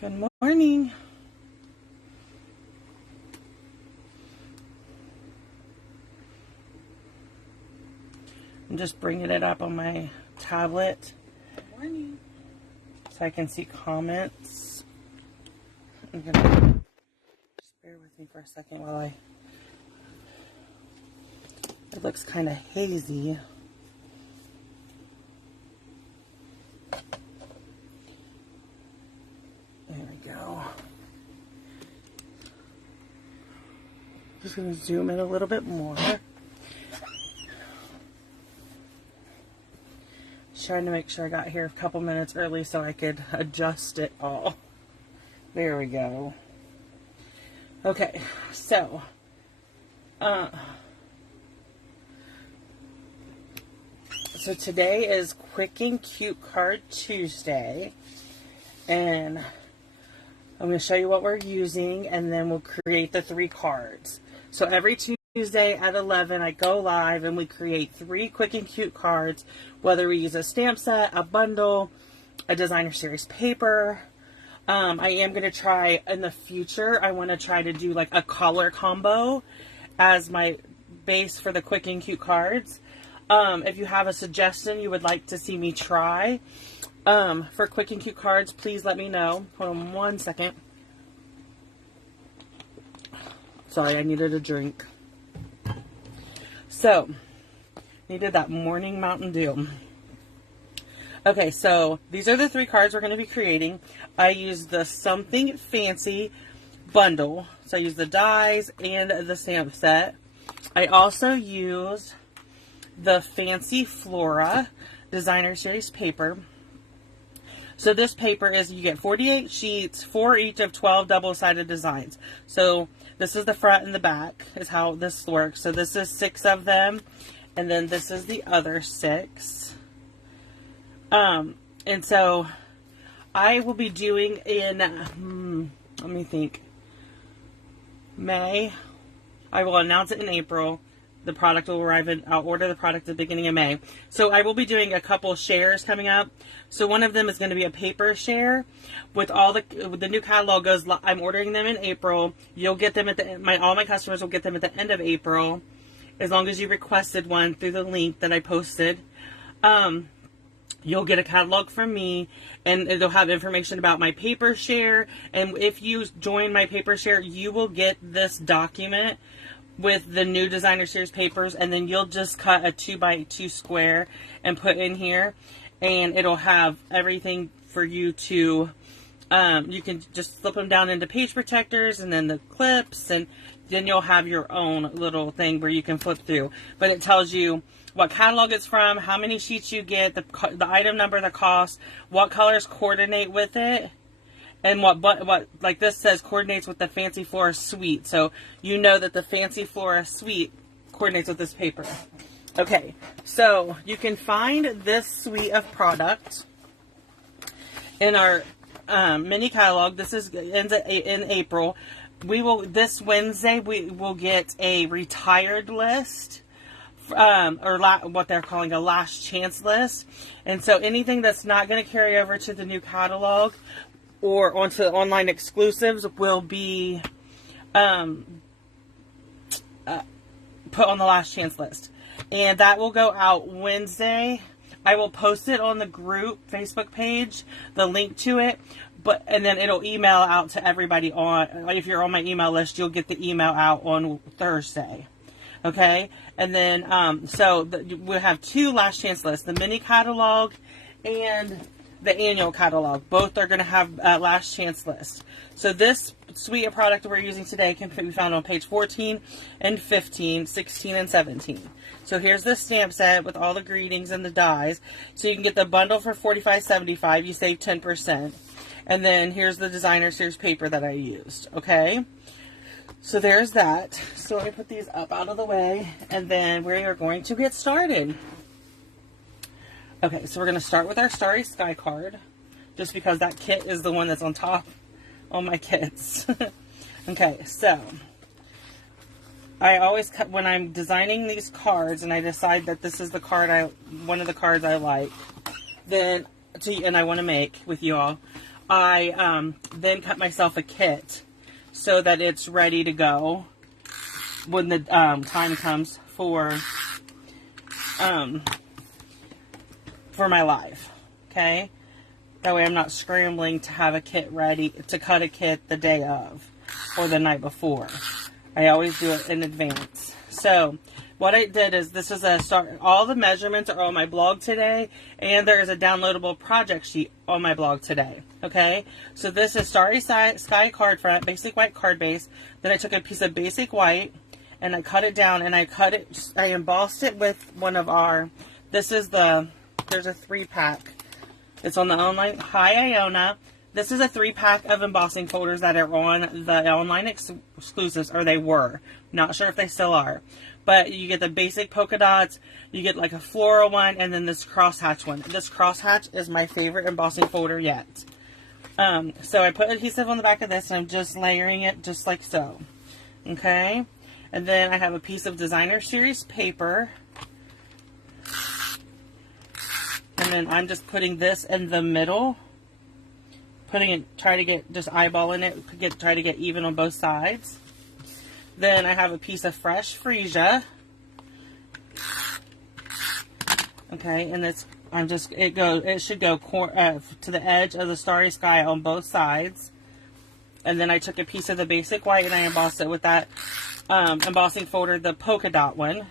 Good morning. I'm just bringing it up on my tablet. Good morning. So I can see comments. I'm gonna just bear with me for a second while it looks kind of hazy. There we go. Just gonna zoom in a little bit more. Trying to make sure I got here a couple minutes early so I could adjust it all. There we go. Okay, so today is Quick and Cute Card Tuesday, and I'm going to show you what we're using, and then we'll create the 3 cards. So every Tuesday at 11, I go live and we create 3 Quick and Cute cards, whether we use a stamp set, a bundle, a designer series paper. I am going to try in the future, I want to try to do like a color combo as my base for the Quick and Cute cards. If you have a suggestion you would like to see me try for Quick and Cute cards, please let me know. Hold on one second. Sorry, I needed a drink. So, needed that morning Mountain Dew. Okay, so these are the 3 cards we're going to be creating. I used the Something Fancy bundle. So I used the dies and the stamp set. I also used the Fancy Flora designer series paper. So this paper is, you get 48 sheets, 4 each of 12 double-sided designs. So this is the front and the back is how this works. So this is 6 of them, and then this is the other 6. And so I will be doing in, let me think, May. I will announce it in April. The product will arrive in, I'll order the product at the beginning of May. So I will be doing a couple shares coming up. So one of them is going to be a paper share with all the new catalog goes, I'm ordering them in April. You'll get them at all my customers will get them at the end of April, as long as you requested one through the link that I posted. You'll get a catalog from me, and it'll have information about my paper share. And if you join my paper share, you will get this document with the new designer series papers, and then you'll just cut a 2x2 square and put in here, and it'll have everything for you to, you can just slip them down into page protectors and then the clips, and then you'll have your own little thing where you can flip through. But it tells you what catalog it's from, how many sheets you get, the item number, the cost, what colors coordinate with it, and what like this says coordinates with the Fancy Flora Suite. So you know that the Fancy Flora Suite coordinates with this paper. Okay, so you can find this suite of product in our mini catalog. This ends in April. This Wednesday we will get a retired list. Or what they're calling a last chance list. And so anything that's not going to carry over to the new catalog or onto the online exclusives will be put on the last chance list. And that will go out Wednesday. I will post it on the group Facebook page, the link to it. And then it'll email out to everybody if you're on my email list, you'll get the email out on Thursday. Okay, and then we'll have 2 last chance lists, the mini catalog and the annual catalog. Both are going to have last chance lists. So this suite of product we're using today can be found on page 14 and 15, 16 and 17. So here's the stamp set with all the greetings and the dies. So you can get the bundle for $45.75. You save 10%. And then here's the designer series paper that I used. Okay. So there's that. So let me put these up out of the way, and then we are going to get started. Okay, so we're going to start with our Starry Sky card, just because that kit is the one that's on top on my kits. Okay, so I always cut when I'm designing these cards, and I decide that this is the card one of the cards I like, and I want to make with you all. I then cut myself a kit so that it's ready to go when the time comes for my live. Okay, that way I'm not scrambling to have a kit ready to cut a kit the day of or the night before. I always do it in advance. So what I did is, this is all the measurements are on my blog today, and there is a downloadable project sheet on my blog today. Okay, so this is Starry Sky card front, basic white card base. Then I took a piece of basic white and I cut it down, and I embossed it with one of our, there's a 3-pack. It's on the online, Hi Iona. This is a 3-pack of embossing folders that are on the online exclusives, or they were. Not sure if they still are. But you get the basic polka dots, you get like a floral one, and then this crosshatch one. This crosshatch is my favorite embossing folder yet. So I put adhesive on the back of this, and I'm just layering it just like so. Okay? And then I have a piece of designer series paper. And then I'm just putting this in the middle. Try to get, just eyeballing it, try to get even on both sides. Then I have a piece of fresh freesia. Okay, and it should go to the edge of the starry sky on both sides. And then I took a piece of the basic white and I embossed it with that embossing folder, the polka dot one.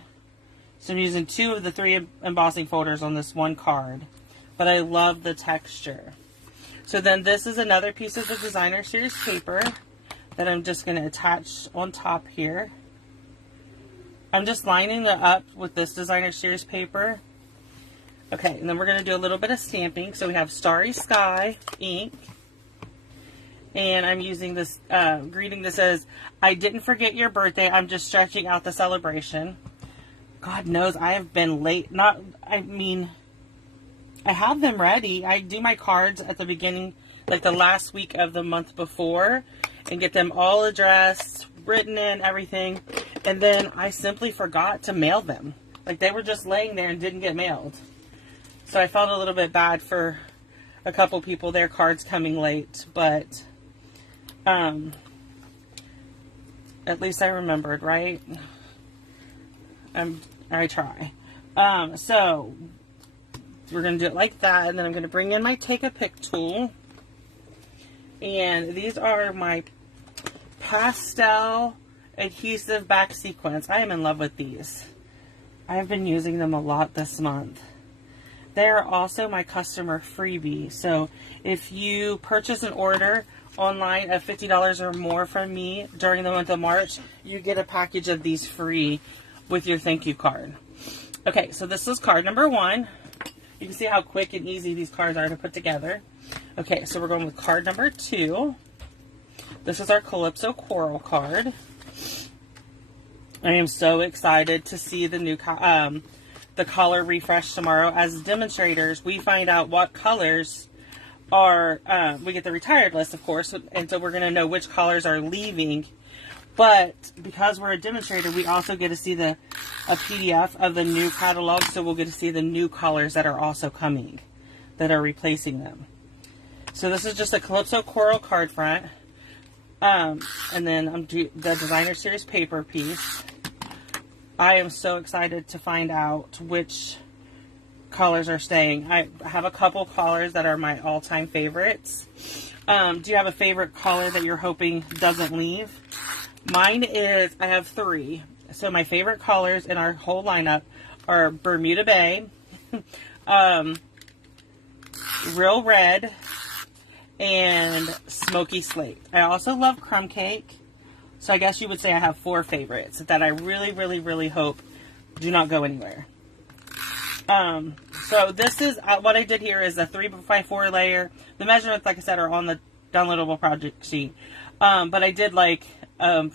So I'm using 2 of the 3 embossing folders on this one card. But I love the texture. So then this is another piece of the designer series paper that I'm just going to attach on top here. I'm just lining it up with this designer series paper. Okay, and then we're going to do a little bit of stamping. So we have Starry Sky ink. And I'm using this greeting that says, I didn't forget your birthday. I'm just stretching out the celebration. God knows I have been late. I have them ready. I do my cards at the beginning, like the last week of the month before, and get them all addressed, written in, everything. And then I simply forgot to mail them. Like, they were just laying there and didn't get mailed. So I felt a little bit bad for a couple people, their cards coming late. But at least I remembered, right? I try. So we're going to do it like that, and then I'm going to bring in my Take a Pic tool. And these are my pastel adhesive back sequins. I am in love with these. I have been using them a lot this month. They are also my customer freebie. So if you purchase an order online of $50 or more from me during the month of March, you get a package of these free with your thank you card. Okay, so this is card number 1. You can see how quick and easy these cards are to put together. Okay, so we're going with card number 2. This is our Calypso Coral card. I am so excited to see the new the color refresh tomorrow. As demonstrators, we find out what colors are, we get the retired list, of course, and so we're going to know which colors are leaving. But because we're a demonstrator, we also get to see a PDF of the new catalog, so we'll get to see the new colors that are also coming, that are replacing them. So this is just a Calypso Coral card front. And then the designer series paper piece. I am so excited to find out which colors are staying. I have a couple colors that are my all-time favorites. Do you have a favorite color that you're hoping doesn't leave? Mine is, I have 3. So my favorite colors in our whole lineup are Bermuda Bay, Real Red, and Smoky Slate. I also love Crumb Cake. So I guess you would say I have 4 favorites that I really, really, really hope do not go anywhere. So this is, what I did here is a 3x4 layer. The measurements, like I said, are on the downloadable project sheet. But I did like a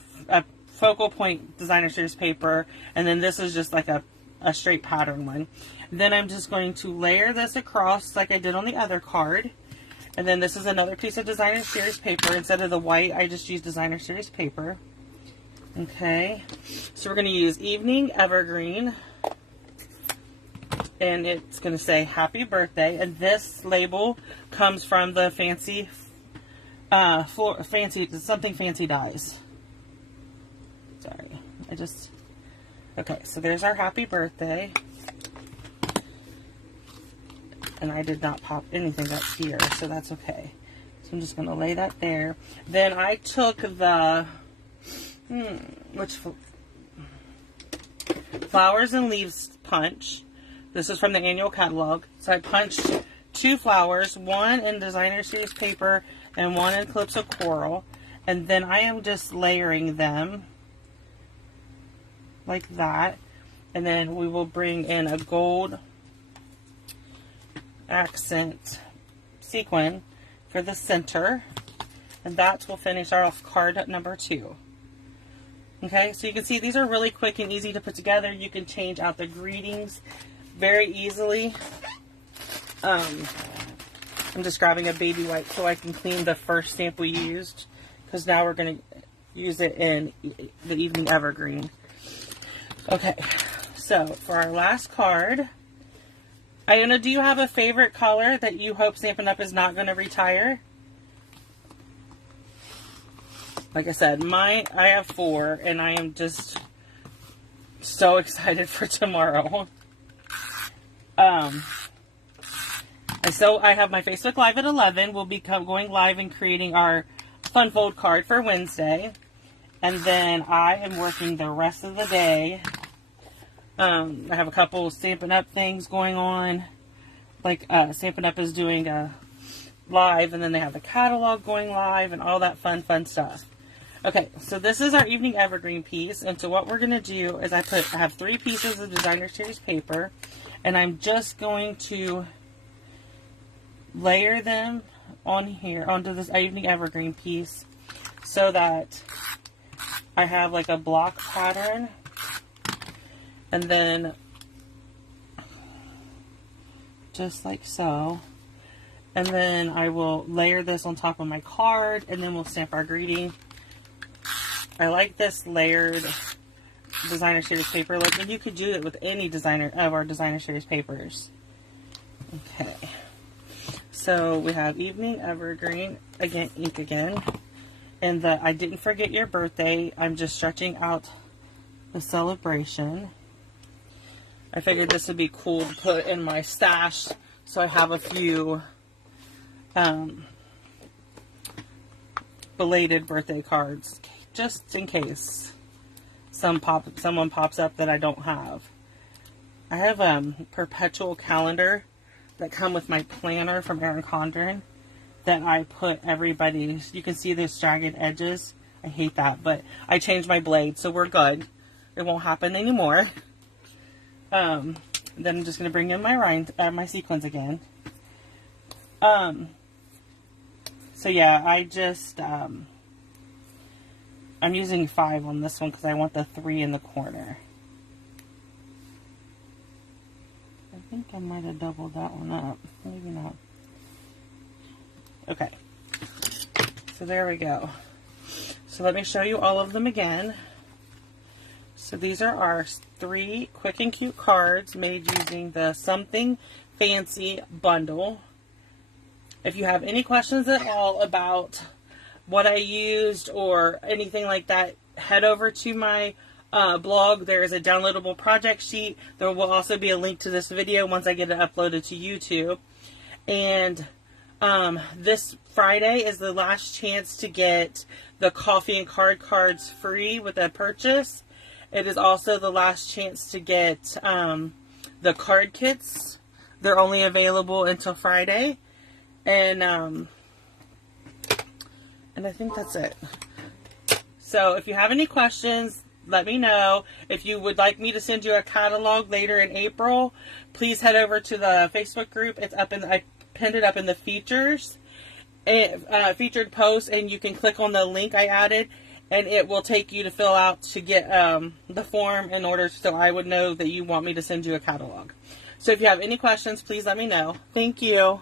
focal point designer series paper, and then this is just like a straight pattern one. Then I'm just going to layer this across like I did on the other card. And then this is another piece of designer series paper. Instead of the white, I just used designer series paper. Okay, so we're going to use Evening Evergreen. And it's going to say Happy Birthday. And this label comes from the Fancy something fancy dies. Sorry, okay, so there's our happy birthday. And I did not pop anything up here, so that's okay. So I'm just going to lay that there. Then I took the, Flowers and Leaves punch. This is from the annual catalog. So I punched 2 flowers, one in designer series paper and one in Calypso Coral. And then I am just layering them like that. And then we will bring in a gold accent sequin for the center, and that will finish off card number 2. Okay, so you can see these are really quick and easy to put together. You can change out the greetings very easily. I'm just grabbing a baby wipe so I can clean the first stamp we used, because now we're going to use it in the Evening Evergreen. Okay, so for our last card, Iona, do you have a favorite color that you hope Stampin' Up! Is not going to retire? Like I said, I have 4, and I am just so excited for tomorrow. So I have my Facebook Live at 11. We'll be going live and creating our Fun Fold card for Wednesday. And then I am working the rest of the day. I have a couple Stampin' Up! Things going on. Like, Stampin' Up! Is doing a live, and then they have the catalog going live, and all that fun stuff. Okay, so this is our Evening Evergreen piece, and so what we're going to do is I have 3 pieces of designer series paper, and I'm just going to layer them on here, onto this Evening Evergreen piece, so that I have like a block pattern. And then, just like so. And then I will layer this on top of my card, and then we'll stamp our greeting. I like this layered designer series paper look, and you could do it with any of our designer series papers. Okay. So we have Evening Evergreen, again, ink again. And the I didn't forget your birthday. I'm just stretching out the celebration. I figured this would be cool to put in my stash, so I have a few belated birthday cards, just in case someone pops up that I don't have. I have a perpetual calendar that come with my planner from Erin Condren that I put everybody's. You can see the jagged edges. I hate that, but I changed my blade, so we're good. It won't happen anymore. Then I'm just going to bring in my sequins again. So yeah, I'm using 5 on this one because I want the 3 in the corner. I think I might have doubled that one up. Maybe not. Okay. So there we go. So let me show you all of them again. So these are our 3 quick and cute cards made using the Something Fancy bundle. If you have any questions at all about what I used or anything like that, head over to my blog. There is a downloadable project sheet. There will also be a link to this video once I get it uploaded to YouTube. And this Friday is the last chance to get the coffee and card cards free with a purchase. It is also the last chance to get the card kits. They're only available until Friday. And I think that's it. So if you have any questions, let me know. If you would like me to send you a catalog later in April, please head over to the Facebook group. It's up I pinned it up in the featured post, and you can click on the link I added, and it will take you to fill out to get the form in order so I would know that you want me to send you a catalog. So if you have any questions, please let me know. Thank you.